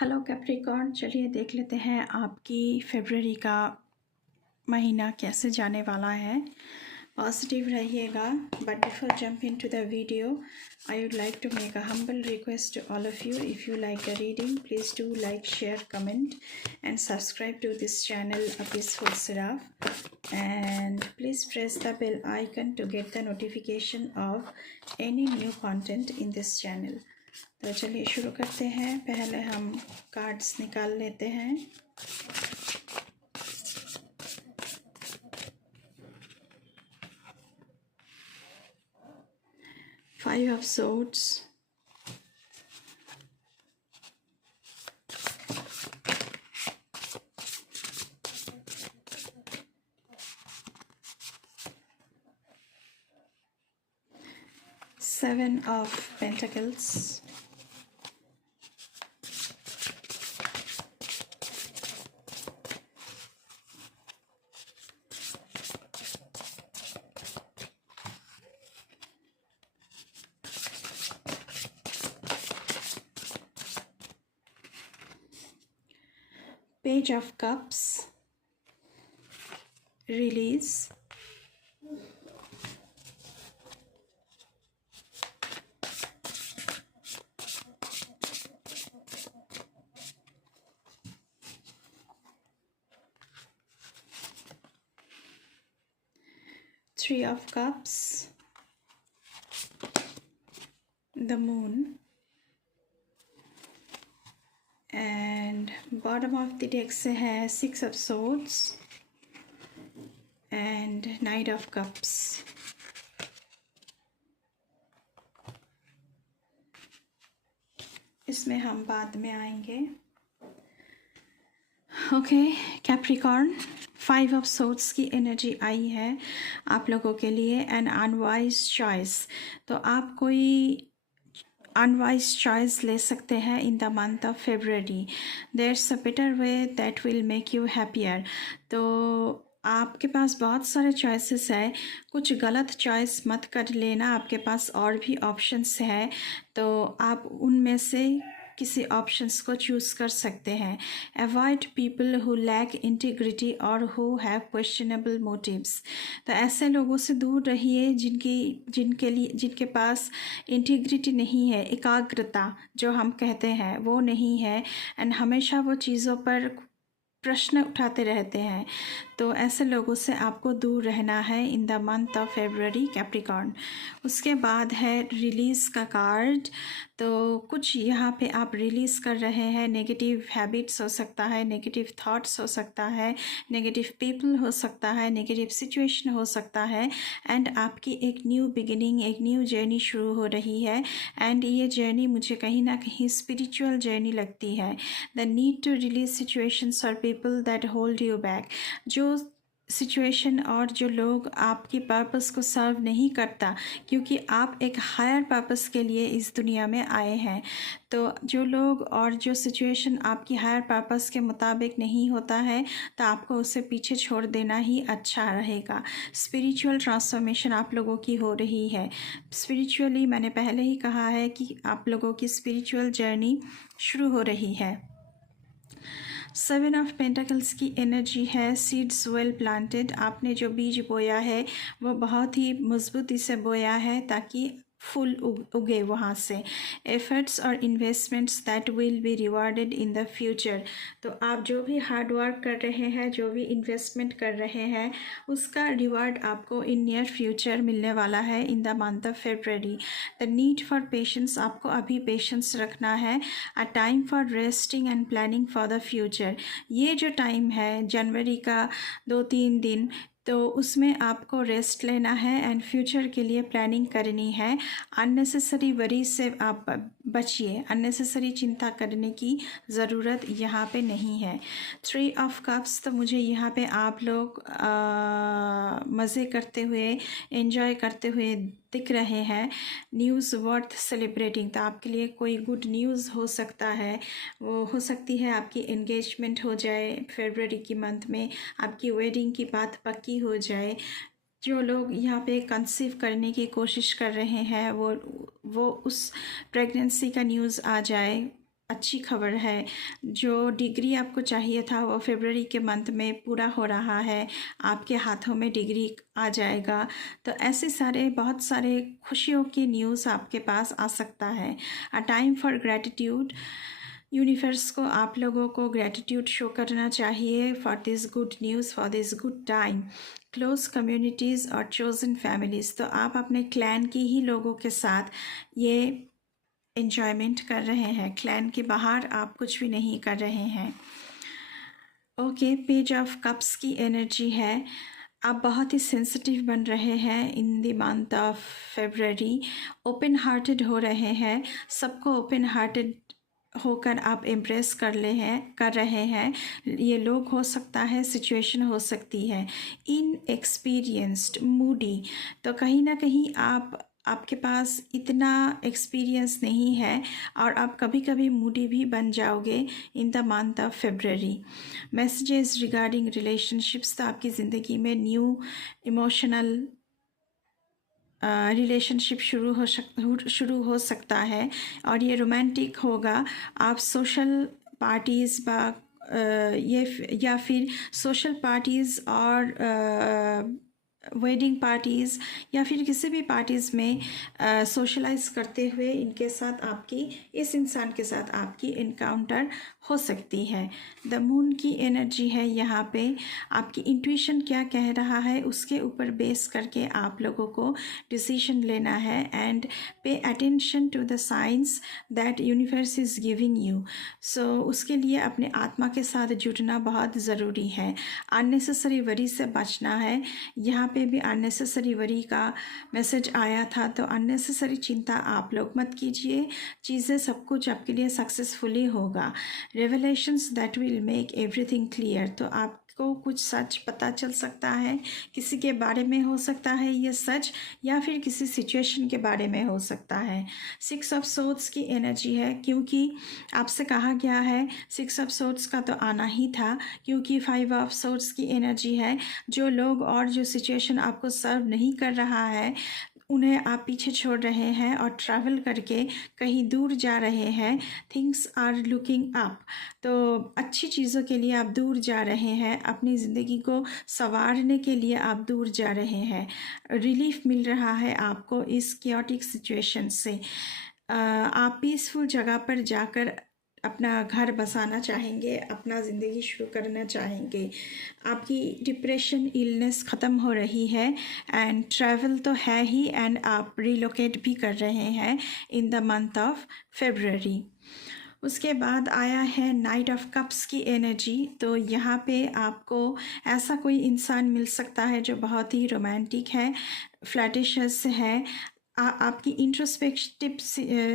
Hello Capricorn, चलिए देख लेते हैं आपकी फरवरी का महीना कैसे जाने वाला है। पॉजिटिव रहिएगा। But before jump into the video, I would like to make a humble request to all of you. If you like the reading, please do like, share, comment and subscribe to this channel, A Peaceful Seraph, and please press the bell icon to get the notification of any new content in this channel. तो चलिए शुरू करते हैं। पहले हम cards निकाल लेते हैं। Five of swords, seven of pentacles, page of cups, release, three of cups, the moon, and bottom of the deck से है six of swords and night of cups. इसमें हम बाद में आएंगे। Okay Capricorn, five of swords की energy आई है आप लोगों के लिए। एन अनवाइज चॉइस, तो आप कोई अनवाइज चॉइस ले सकते हैं in the month of February. There's a better way that will make you happier. तो आपके पास बहुत सारे चॉइसेस है, कुछ गलत चॉइस मत कर लेना। आपके पास और भी ऑप्शंस है, तो आप उनमें से किसी ऑप्शंस को चूज़ कर सकते हैं। Avoid people who lack integrity और हु हैव क्वेश्चनेबल मोटिव्स, तो ऐसे लोगों से दूर रहिए जिनके पास इंटीग्रिटी नहीं है, एकाग्रता जो हम कहते हैं वो नहीं है, एंड हमेशा वो चीज़ों पर प्रश्न उठाते रहते हैं। तो ऐसे लोगों से आपको दूर रहना है इन the month of February Capricorn. उसके बाद है रिलीज़ का कार्ड। तो कुछ यहाँ पे आप रिलीज़ कर रहे हैं। नेगेटिव हैबिट्स हो सकता है, नेगेटिव थॉट्स हो सकता है, नेगेटिव पीपल हो सकता है, नेगेटिव सिचुएशन हो सकता है, एंड आपकी एक न्यू बिगिनिंग, एक न्यू जर्नी शुरू हो रही है। एंड ये जर्नी मुझे कहीं ना कहीं स्पिरिचुअल जर्नी लगती है। The need to release situations और people that hold you back, जो सिचुएशन और जो लोग आपकी पर्पस को सर्व नहीं करता, क्योंकि आप एक हायर पर्पस के लिए इस दुनिया में आए हैं। तो जो लोग और जो सिचुएशन आपकी हायर पर्पस के मुताबिक नहीं होता है, तो आपको उसे पीछे छोड़ देना ही अच्छा रहेगा। स्पिरिचुअल ट्रांसफॉर्मेशन आप लोगों की हो रही है। स्पिरिचुअली मैंने पहले ही कहा है कि आप लोगों की स्पिरिचुअल जर्नी शुरू हो रही है। सेवन ऑफ पेंटिकल्स की एनर्जी है सीड्स वेल प्लांटेड। आपने जो बीज बोया है वो बहुत ही मजबूती से बोया है ताकि फूल उगे वहाँ से। एफर्ट्स और investments that will be rewarded in the future, तो आप जो भी हार्ड वर्क कर रहे हैं, जो भी इन्वेस्टमेंट कर रहे हैं, उसका रिवार्ड आपको इन नियर फ्यूचर मिलने वाला है इन the month of February. The need for patience, आपको अभी पेशेंस रखना है। A time for resting and planning for the future, ये जो टाइम है जनवरी का 2-3 दिन, तो उसमें आपको रेस्ट लेना है एंड फ्यूचर के लिए प्लानिंग करनी है। अननेसेसरी वरी से आप बचिए, अननेसेसरी चिंता करने की ज़रूरत यहाँ पे नहीं है। थ्री ऑफ कप्स, तो मुझे यहाँ पे आप लोग मज़े करते हुए, एंजॉय करते हुए दिख रहे हैं। न्यूज़ वर्थ सेलिब्रेटिंग, तो आपके लिए कोई गुड न्यूज़ हो सकता है। वो हो सकती है आपकी एंगेजमेंट हो जाए फरवरी की मंथ में, आपकी वेडिंग की बात पक्की हो जाए। जो लोग यहाँ पे कंसीव करने की कोशिश कर रहे हैं वो उस प्रेगनेंसी का न्यूज़ आ जाए। अच्छी खबर है। जो डिग्री आपको चाहिए था वो फरवरी के मंथ में पूरा हो रहा है, आपके हाथों में डिग्री आ जाएगा। तो ऐसे सारे बहुत सारे खुशियों की न्यूज़ आपके पास आ सकता है। A time for gratitude, universe को आप लोगों को ग्रैटिट्यूड शो करना चाहिए for this good news, for this good time. Close communities और चोजन फैमिलीज़, तो आप अपने क्लैन की ही लोगों के साथ ये एन्जॉयमेंट कर रहे हैं। क्लैन के बाहर आप कुछ भी नहीं कर रहे हैं। ओके, पेज ऑफ कप्स की एनर्जी है। आप बहुत ही सेंसिटिव बन रहे हैं in the month of February. Open hearted हो रहे हैं, सबको ओपन हार्टेड होकर आप एम्प्रेस कर रहे हैं। ये लोग हो सकता है, सिचुएशन हो सकती है। इनएक्सपीरियंस्ड, मूडी, तो कहीं ना कहीं आपके पास इतना एक्सपीरियंस नहीं है और आप कभी कभी मूडी भी बन जाओगे इन the month of February. Messages regarding relationships, तो आपकी ज़िंदगी में न्यू इमोशनल रिलेशनशिप शुरू हो सकता है और ये रोमांटिक होगा। आप सोशल पार्टीज़ या फिर सोशल पार्टीज़ और वेडिंग पार्टीज़ या फिर किसी भी पार्टीज़ में सोशलाइज करते हुए इस इंसान के साथ आपकी इनकाउंटर हो सकती है। द मून की एनर्जी है यहाँ पे। आपकी इंट्यूशन क्या कह रहा है उसके ऊपर बेस करके आप लोगों को डिसीजन लेना है। And pay attention to the science that universe is giving you. So उसके लिए अपने आत्मा के साथ जुड़ना बहुत ज़रूरी है। अननेसेसरी वरी से बचना है। यहाँ पे भी अननेसेसरी वरी का मैसेज आया था, तो अननेसेसरी चिंता आप लोग मत कीजिए। चीज़ें सब कुछ आपके लिए सक्सेसफुली होगा। Revelations that will make everything clear, तो आपको कुछ सच पता चल सकता है। किसी के बारे में हो सकता है ये सच, या फिर किसी सिचुएशन के बारे में हो सकता है। 6 ऑफ सोर्ड्स की एनर्जी है, क्योंकि आपसे कहा गया है 6 ऑफ सोर्ड्स का तो आना ही था, क्योंकि 5 ऑफ सोर्ड्स की एनर्जी है। जो लोग और जो सिचुएशन आपको सर्व नहीं कर रहा है उन्हें आप पीछे छोड़ रहे हैं और ट्रैवल करके कहीं दूर जा रहे हैं। थिंग्स आर लुकिंग अप, तो अच्छी चीज़ों के लिए आप दूर जा रहे हैं। अपनी ज़िंदगी को संवारने के लिए आप दूर जा रहे हैं। रिलीफ मिल रहा है आपको इस क्योटिक सिचुएशन से। आप पीसफुल जगह पर जाकर अपना घर बसाना चाहेंगे, अपना ज़िंदगी शुरू करना चाहेंगे। आपकी डिप्रेशन, इलनेस ख़त्म हो रही है। एंड ट्रैवल तो है ही, एंड आप रिलोकेट भी कर रहे हैं in the month of February. उसके बाद आया है नाइट ऑफ कप्स की एनर्जी। तो यहाँ पे आपको ऐसा कोई इंसान मिल सकता है जो बहुत ही रोमांटिक है, फ्लैटिशस है। आपकी इंट्रोस्पेक्टिव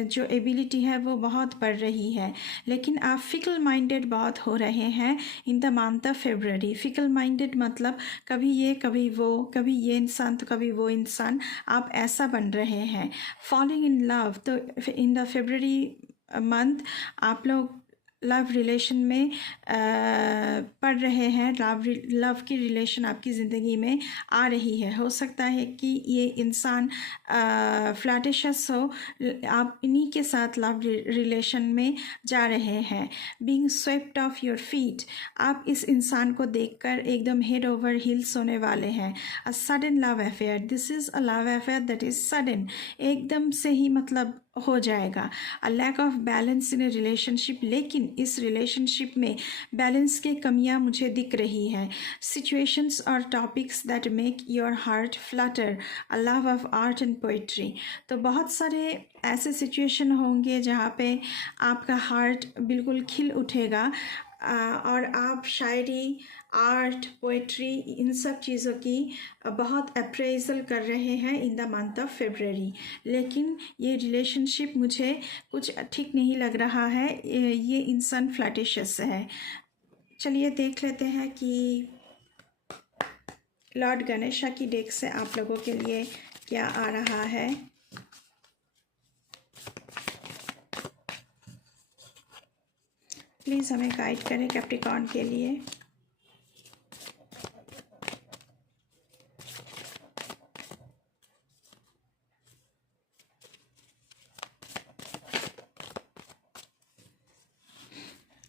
जो एबिलिटी है वो बहुत बढ़ रही है, लेकिन आप फिकल माइंडेड बहुत हो रहे हैं in the month of February. Fickle minded मतलब कभी ये कभी वो, कभी ये इंसान तो कभी वो इंसान, आप ऐसा बन रहे हैं। फॉलिंग इन लव, तो इन द फेब्रुअरी मंथ आप लोग लव रिलेशन में पढ़ रहे हैं। लव की रिलेशन आपकी ज़िंदगी में आ रही है। हो सकता है कि ये इंसान फ्लैटिशस हो, आप इन्हीं के साथ लव रिलेशन में जा रहे हैं। Being swept of your feet, आप इस इंसान को देखकर एकदम हेड ओवर हिल्स होने वाले हैं। A sudden love affair, this is a love affair that is sudden, एकदम से ही मतलब हो जाएगा। A lack of balance in a relationship, लेकिन इस रिलेशनशिप में बैलेंस की कमियां मुझे दिख रही है। सिचुएशंस और topics that make your heart Flutter, a love of art and poetry, तो बहुत सारे ऐसे सिचुएशन होंगे जहाँ पे आपका हार्ट बिल्कुल खिल उठेगा और आप शायरी, आर्ट, पोइट्री, इन सब चीज़ों की बहुत अप्रेजल कर रहे हैं in the month of February. लेकिन ये रिलेशनशिप मुझे कुछ ठीक नहीं लग रहा है, ये इंसान फ्लैटिशस है। चलिए देख लेते हैं कि लॉर्ड गणेशा की डेक से आप लोगों के लिए क्या आ रहा है। प्लीज़ हमें गाइड करें कैप्रिकॉर्न के लिए।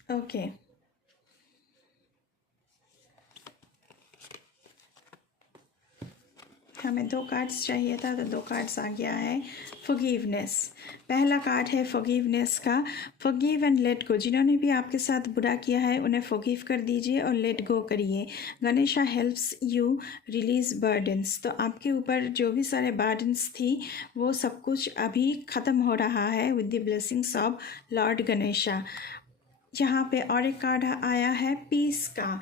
ओके, हमें 2 कार्ड्स चाहिए था तो 2 कार्ड्स आ गया है। फॉरगिवनेस, पहला कार्ड है फॉरगिवनेस का। फॉरगिव एंड लेट गो, जिन्होंने भी आपके साथ बुरा किया है उन्हें फॉरगिव कर दीजिए और लेट गो करिए। Ganesha helps you release burdens, तो आपके ऊपर जो भी सारे बर्डन्स थी वो सब कुछ अभी ख़त्म हो रहा है with the blessings of Lord Ganesha. यहाँ पे और एक कार्ड आया है पीस का।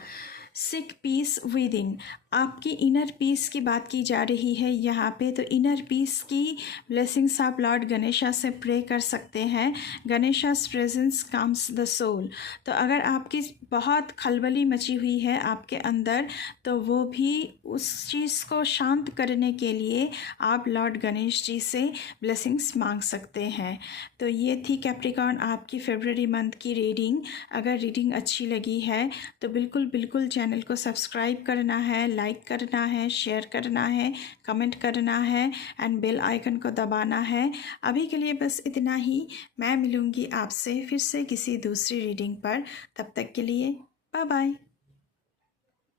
सिक पीस विद इन, आपकी इनर पीस की बात की जा रही है यहाँ पे। तो इनर पीस की ब्लेसिंग्स आप लॉर्ड गणेशा से प्रे कर सकते हैं। गणेशा's प्रेजेंस कम्स द सोल, तो अगर आपकी बहुत खलबली मची हुई है आपके अंदर तो वो भी उस चीज़ को शांत करने के लिए आप लॉर्ड गणेश जी से ब्लेसिंग्स मांग सकते हैं। तो ये थी कैप्रिकॉर्न आपकी फरवरी मंथ की रीडिंग। अगर रीडिंग अच्छी लगी है तो बिल्कुल बिल्कुल चैनल को सब्सक्राइब करना है, लाइक करना है, शेयर करना है, कमेंट करना है एंड बेल आइकन को दबाना है। अभी के लिए बस इतना ही। मैं मिलूँगी आपसे फिर से किसी दूसरी रीडिंग पर। तब तक के लिए बाय बाय।